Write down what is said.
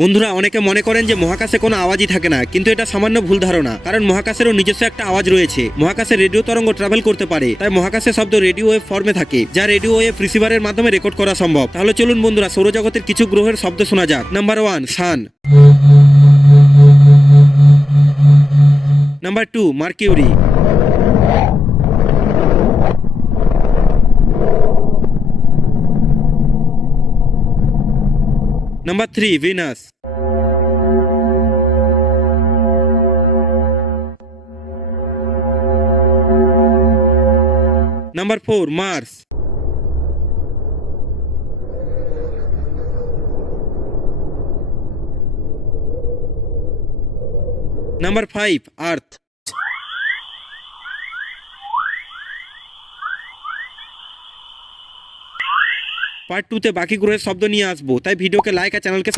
বন্ধুরা, অনেকে মনে করেন যে মহাকাশে কোনো আওয়াজই থাকে না, কিন্তু এটা সামান্য ভুল ধারণা। কারণ মহাকাশেরও নিজস্ব একটা আওয়াজ রয়েছে। মহাকাশে রেডিও তরঙ্গ ট্রাভেল করতে পারে, তাই মহাকাশে শব্দ রেডিও ওয়েভ ফর্মে থাকে, যা রেডিও ওয়েভ রিসিভারের মাধ্যমে রেকর্ড করা সম্ভব। তাহলে চলুন বন্ধুরা, সৌরজগতের কিছু গ্রহের শব্দ শোনা যাক। Number 1, sun. Number 2, Mercury. Number 3, Venus. Number 4, Mars. Number 5, Earth. Part 2 তে বাকি গ্রহের শব্দ নিয়ে আসবো, তাই ভিডিওকে লাইক আর চ্যানেলকে